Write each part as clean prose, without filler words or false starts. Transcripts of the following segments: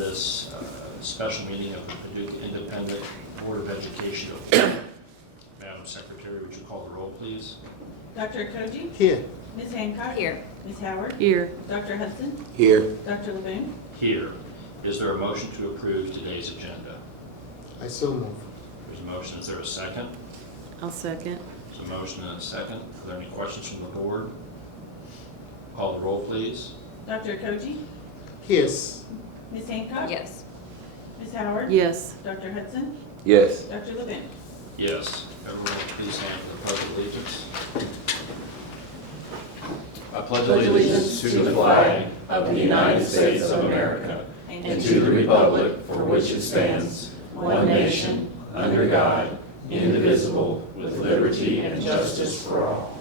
this special meeting of the Paducah Independent Board of Education to order. Madam Secretary, would you call the roll, please? Dr. Koji? Here. Ms. Hancock? Here. Ms. Howard? Here. Dr. Hudson? Here. Dr. Levine? Here. Is there a motion to approve today's agenda? I so move. There's a motion. Is there a second? I'll second. There's a motion and a second. Are there any questions from the board? Call the roll, please. Dr. Koji? Yes. Ms. Hancock? Yes. Ms. Howard? Yes. Dr. Hudson? Yes. Dr. Levine? Yes. Everyone, please stand for the Pledge of Allegiance. I pledge allegiance to the flag of the United States of America and to the republic for which it stands, one nation, under God, indivisible, with liberty and justice for all.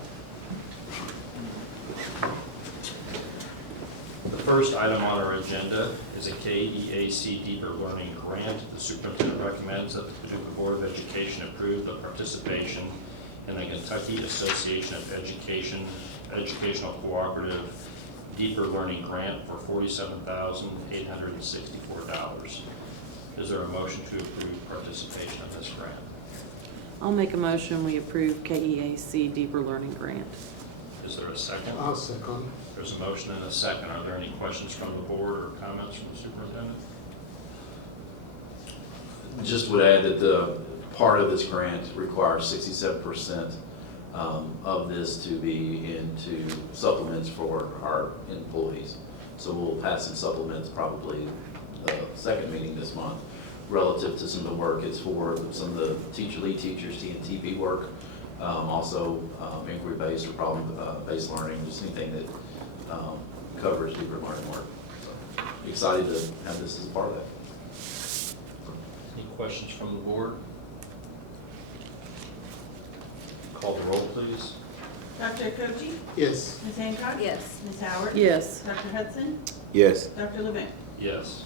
The first item on our agenda is a KEAC Deeper Learning Grant. The superintendent recommends that the Paducah Board of Education approve the participation in the Kentucky Association of Educational Cooperative Deeper Learning Grant for $47,864. Is there a motion to approve participation in this grant? I'll make a motion, we approve KEAC Deeper Learning Grant. Is there a second? I'll second. There's a motion and a second. Are there any questions from the board or comments from the superintendent? Just would add that the part of this grant requires 67% of this to be into supplements for our employees. So we'll pass some supplements probably the second meeting this month relative to some of the work. It's for some of the lead teachers, TNTP work, also inquiry-based or problem-based learning, just anything that covers deeper learning work. So excited to have this as a part of that. Any questions from the board? Call the roll, please. Dr. Koji? Yes. Ms. Hancock? Yes. Ms. Howard? Yes. Dr. Hudson? Yes. Dr. Levine? Yes.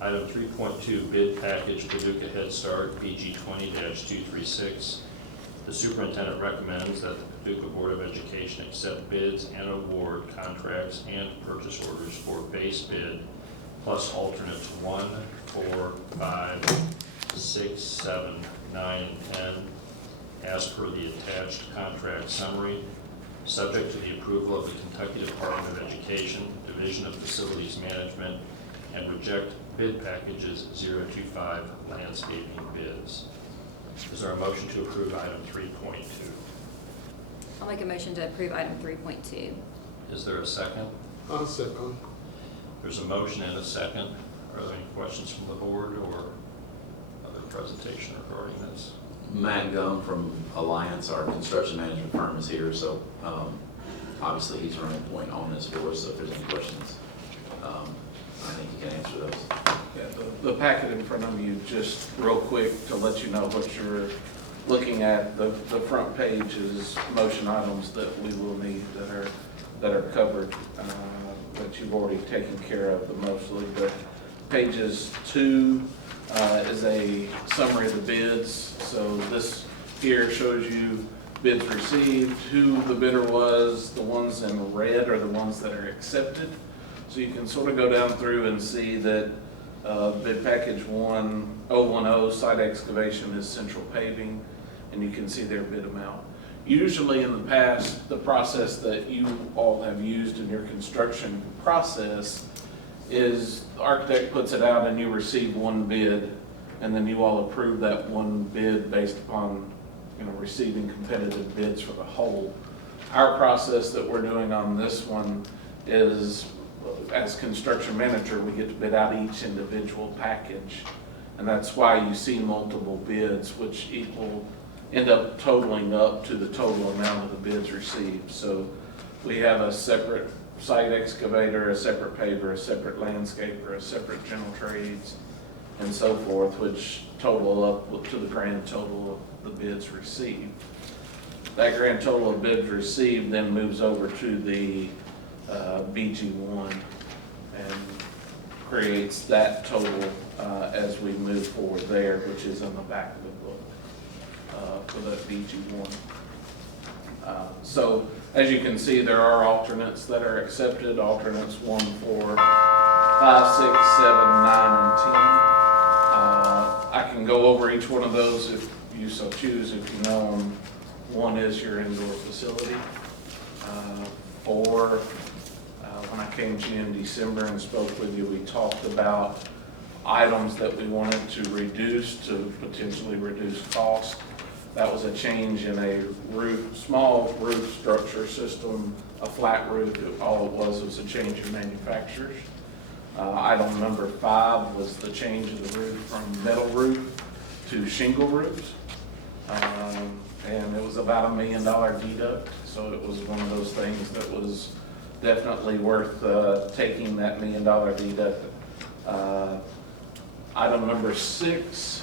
Item 3.2, bid package Paducah Head Start, BG 20-236. The superintendent recommends that the Paducah Board of Education accept bids and award contracts and purchase orders for base bid plus alternates 1, 4, 5, 6, 7, 9, and 10 as per the attached contract summary, subject to the approval of the Kentucky Department of Education, Division of Facilities Management, and reject bid packages 025 landscaping bids. Is there a motion to approve item 3.2? I'll make a motion to approve item 3.2. Is there a second? I'll second. There's a motion and a second. Are there any questions from the board or other presentation regarding this? Matt Gum from Alliance, our construction management firm, is here, so obviously he's running point on this for us, so if there's any questions, I think he can answer those. Yeah, the packet in front of you, just real quick to let you know what you're looking at. The front page is motion items that we will need that are covered, that you've already taken care of mostly. But pages 2 is a summary of the bids. So this here shows you bids received, who the bidder was. The ones in red are the ones that are accepted. So you can sort of go down through and see that bid package 1010 site excavation is Central Paving, and you can see their bid amount. Usually in the past, the process that you all have used in your construction process is the architect puts it out and you receive one bid, and then you all approve that one bid based upon receiving competitive bids for the whole. Our process that we're doing on this one is, as construction manager, we get to bid out each individual package, and that's why you see multiple bids, which end up totaling up to the total amount of the bids received. So we have a separate site excavator, a separate paver, a separate landscaper, a separate general trades, and so forth, which total up to the grand total of the bids received. That grand total of bids received then moves over to the BG1 and creates that total as we move forward there, which is on the back of the book for that BG1. So as you can see, there are alternates that are accepted. Alternates 1, 4, 5, 6, 7, 9, and 10. I can go over each one of those if you so choose, if you know them. One is your indoor facility. 4, when I came to you in December and spoke with you, we talked about items that we wanted to reduce to potentially reduce cost. That was a change in a roof, small roof structure system, a flat roof. All it was a change in manufacturers. Item number 5 was the change of the roof from metal roof to shingle roofs. And it was about $1 million deduct, so it was one of those things that was definitely worth taking that $1 million deduct. Item number 6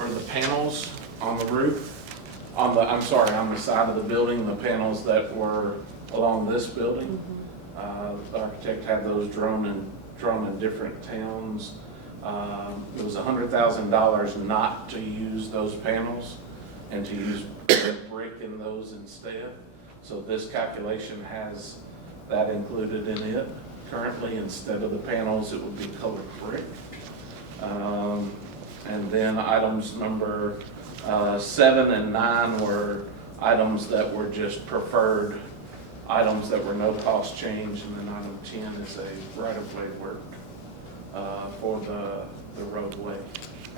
are the panels on the roof, on the side of the building, the panels that were along this building. The architect had those drawn in different towns. It was $100,000 not to use those panels and to use brick in those instead. So this calculation has that included in it. Currently, instead of the panels, it would be colored brick. And then items number 7 and 9 were items that were just preferred, items that were no cost change. And then item 10 is a right-of-way work for the roadway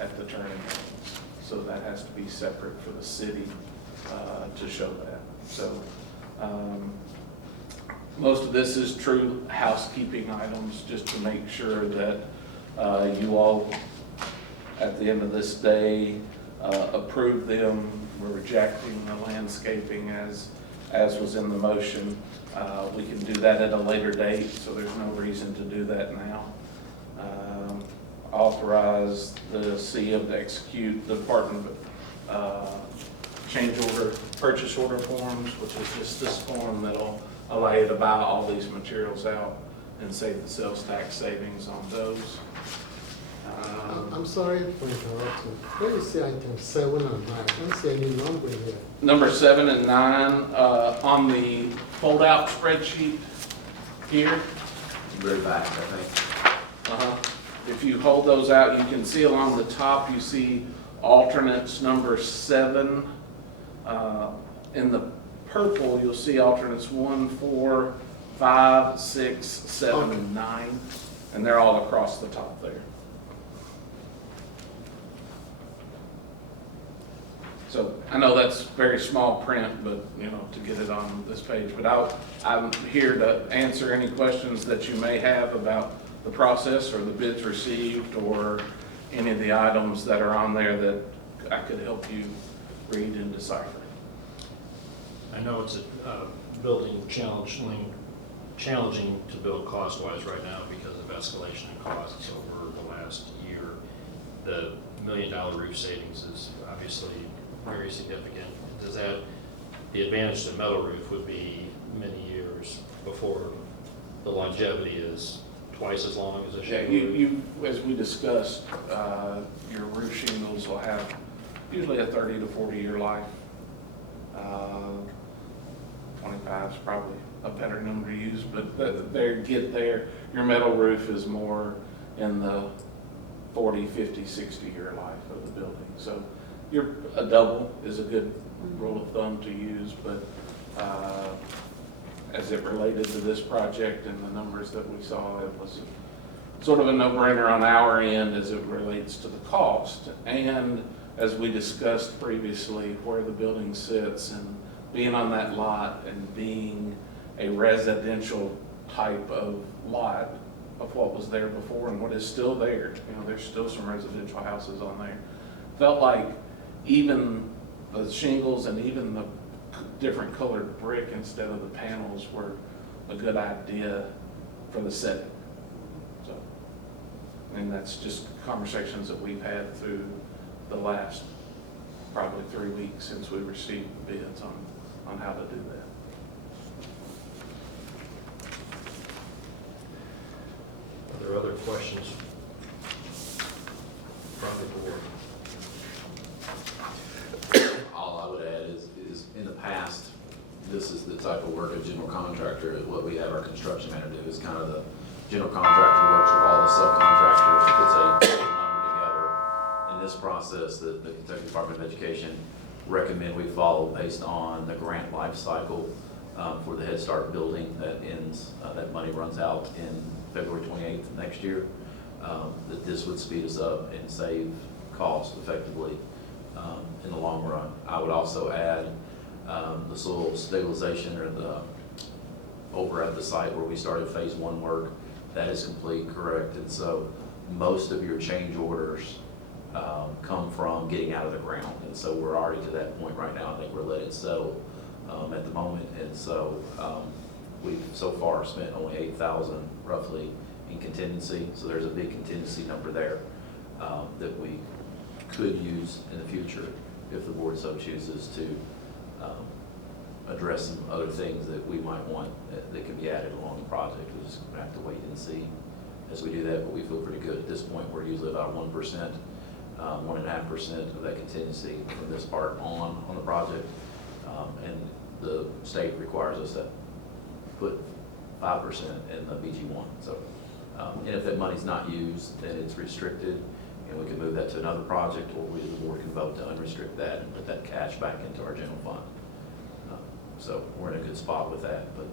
at the turning lanes. So that has to be separate for the city to show that. So most of this is true housekeeping items, just to make sure that you all, at the end of this day, approve them. We're rejecting the landscaping as was in the motion. We can do that at a later date, so there's no reason to do that now. Authorize the CM to execute the department change order, purchase order forms, which is just this form that'll allow you to buy all these materials out and save the sales tax savings on those. I'm sorry for interrupting. When you say item 7 and 9, I don't see any number here. Number 7 and 9, on the fold-out spreadsheet here, Very back, I think. if you hold those out, you can see along the top, you see alternates number 7. In the purple, you'll see alternates 1, 4, 5, 6, 7, and 9, and they're all across the top there. So I know that's very small print, but to get it on this page. But I'm here to answer any questions that you may have about the process or the bids received or any of the items that are on there that I could help you read and decipher. I know it's a building challenging to build cost-wise right now because of escalation in costs over the last year. The $1 million roof savings is obviously very significant. The advantage to the metal roof would be many years before the longevity is twice as long as a Yeah, shingle roof. you, as we discussed, your roof shingles will have usually a 30 to 40 year life. 25 is probably a better number to use, but get there. Your metal roof is more in the 40, 50, 60 year life of the building. So a double is a good rule of thumb to use, but as it related to this project and the numbers that we saw, it was sort of a no-brainer on our end as it relates to the cost. And as we discussed previously, where the building sits and being on that lot and being a residential type of lot of what was there before and what is still there. There's still some residential houses on there. Felt like even the shingles and even the different colored brick instead of the panels were a good idea for the setting. So, and that's just conversations that we've had through the last probably 3 weeks since we received bids on how to do that. Are there other questions from the board? All I would add is in the past, this is the type of work a general contractor, what we have our construction manager do is kind of general contractor works with all the subcontractors, puts a number together. In this process, the Kentucky Department of Education recommend we follow based on the grant life cycle for the Head Start building that ends, that money runs out in February 28th next year. That this would speed us up and save costs effectively in the long run. I would also add the soil stabilization or the over at the site where we started phase 1 work, that is complete, correct? And so most of your change orders come from getting out of the ground. And so we're already to that point right now. I think we're letting it settle at the moment. And so we've so far spent only $8,000 roughly in contingency. So there's a big contingency number there that we could use in the future if the board so chooses to address some other things that we might want that can be added along the project. We're just gonna have to wait and see as we do that, but we feel pretty good at this point. We're usually about 1%, 1.5% of that contingency from this part on the project. And the state requires us to put 5% in the BG1. So, and if that money's not used, then it's restricted, and we can move that to another project, or we, the board, can vote to unrestrict that and put that cash back into our general fund. So we're in a good spot with that, but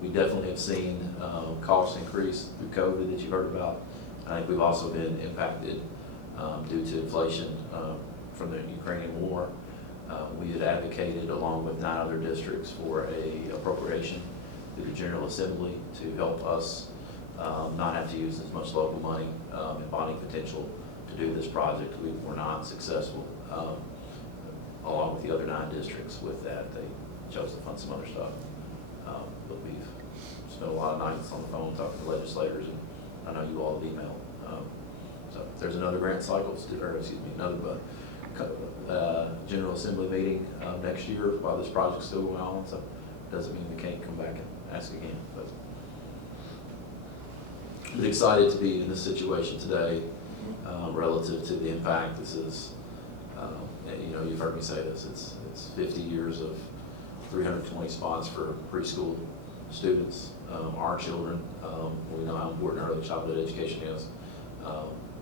we definitely have seen costs increase through COVID that you've heard about. I think we've also been impacted due to inflation from the Ukrainian war. We had advocated, along with 9 other districts, for a appropriation through the General Assembly to help us not have to use as much local money and bonding potential to do this project. We were not successful, along with the other 9 districts with that. They chose to fund some other stuff. But we've spent a lot of nights on the phone talking to legislators, and I know you all have emailed. So there's another grant cycle, another General Assembly meeting next year while this project's still going on. So it doesn't mean we can't come back and ask again. But I'm excited to be in this situation today relative to the impact. This is, you know, you've heard me say this. It's 50 years of 320 spots for preschool students, our children. We know how important early childhood education is.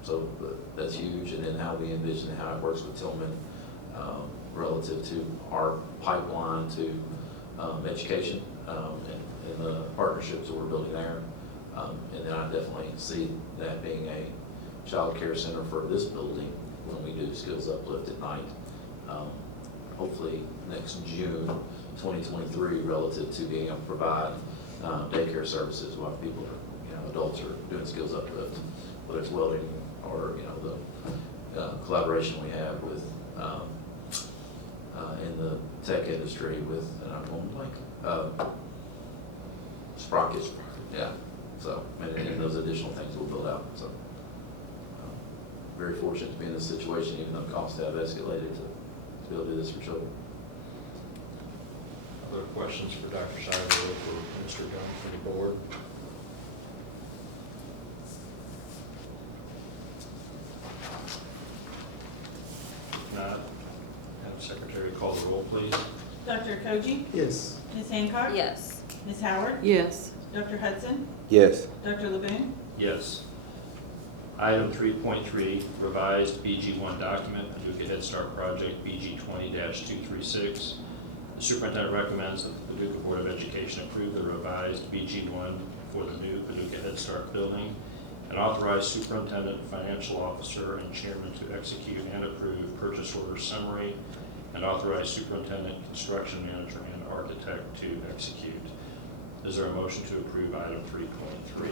So that's huge. And then how we envision how it works with Tillman relative to our pipeline to education and the partnerships that we're building there. And then I definitely see that being a child care center for this building when we do Skills Uplift at night. Hopefully next June 2023, relative to being able to provide daycare services while people are, you know, adults are doing Skills Uplift, whether it's welding or, you know, the collaboration we have with in the tech industry with, and I'm going blank, Sprocket. Yeah. So, and those additional things we'll build out. So, very fortunate to be in this situation, even though costs have escalated to be able to do this for children. Other questions for Dr. Shiver or for Mr. Young for the board? If not, have Secretary call the roll, please. Dr. Koji? Yes. Ms. Hancock? Yes. Ms. Howard? Yes. Dr. Hudson? Yes. Dr. LeBoon? Yes. Item 3.3, revised BG1 document, Paducah Head Start Project, BG 20-236. The superintendent recommends that the Paducah Board of Education approve the revised BG1 for the new Paducah Head Start building and authorize superintendent, financial officer, and chairman to execute and approve purchase order summary and authorize superintendent, construction manager, and architect to execute. Is there a motion to approve item 3.3?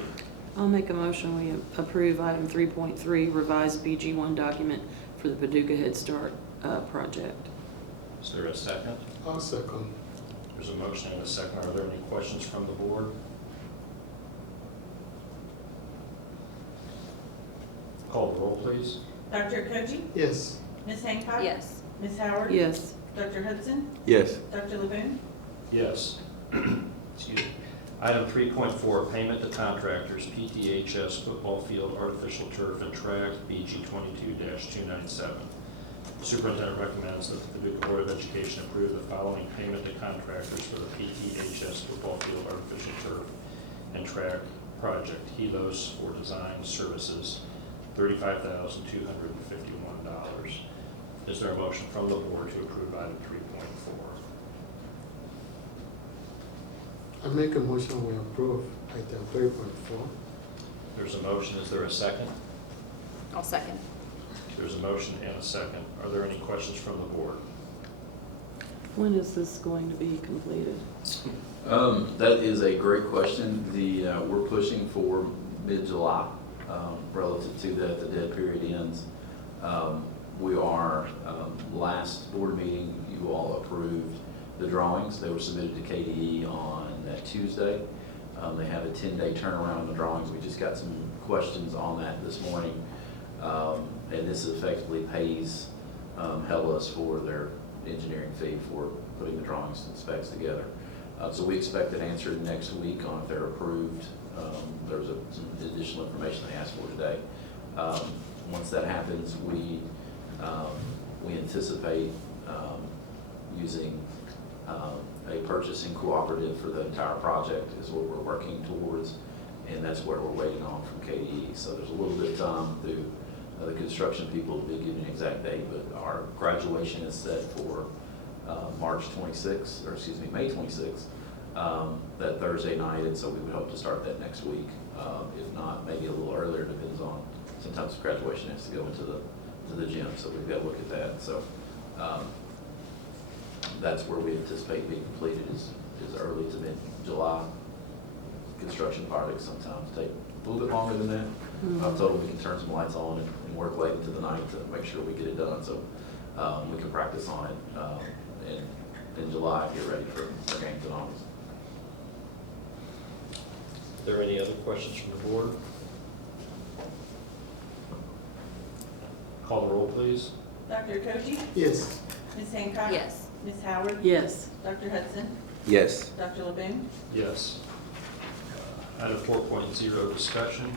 I'll make a motion we approve item 3.3, revised BG1 document for the Paducah Head Start project. Is there a second? I'll second. There's a motion and a second. Are there any questions from the board? Call the roll, please. Dr. Koji? Yes. Ms. Hancock? Yes. Ms. Howard? Yes. Dr. Hudson? Yes. Dr. LeBoon? Yes. Excuse me. Item 3.4, payment to contractors, PTHS football field, artificial turf, and track, BG 22-297. The superintendent recommends that the Paducah Board of Education approve the following payment to contractors for the PTHS football field, artificial turf, and track project, Helos for design services, $35,251. Is there a motion from the board to approve item 3.4? I make a motion we approve item 3.4. There's a motion, is there a second? I'll second. There's a motion and a second. Are there any questions from the board? When is this going to be completed? That is a great question. We're pushing for mid-July, relative to that, the dead period ends. Last board meeting, you all approved the drawings. They were submitted to KDE on that Tuesday. They have a 10-day turnaround on the drawings. We just got some questions on that this morning. And this effectively pays Hellas for their engineering fee for putting the drawings and specs together. So we expect an answer next week on if they're approved. There's some additional information they asked for today. Once that happens, we anticipate using a purchasing cooperative for the entire project is what we're working towards, and that's what we're waiting on from KDE. So there's a little bit of time through the construction people to give you an exact date, but our graduation is set for May 26th, that Thursday night, and so we would hope to start that next week. If not, maybe a little earlier, depends on, sometimes graduation has to go into the gym, so we've got to look at that. So that's where we anticipate being completed is early to mid-July. Construction projects sometimes take a little bit longer than that. I've told them we can turn some lights on and work late into the night to make sure we get it done, so we can practice on it in July and get ready for games in August. Are there any other questions from the board? Call the roll, please. Dr. Koji? Yes. Ms. Hancock? Yes. Ms. Howard? Yes. Dr. Hudson? Yes. Dr. LeBoon? Yes. Item 4.0, discussion.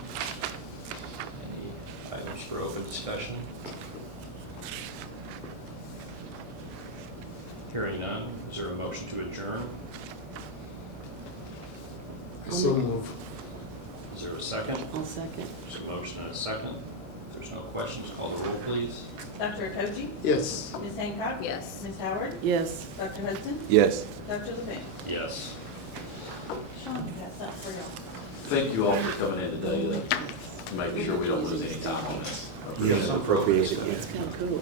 Any items for open discussion? Hearing none, is there a motion to adjourn? So move. Is there a second? I'll second. There's a motion and a second. If there's no questions, call the roll, please. Dr. Koji? Yes. Ms. Hancock? Yes. Ms. Howard? Yes. Dr. Hudson? Yes. Dr. LeBoon? Yes. Sean, you got something for y'all? Thank you all for coming in today to make sure we don't lose any time on this. Yes, appropriate. It's kind of cool.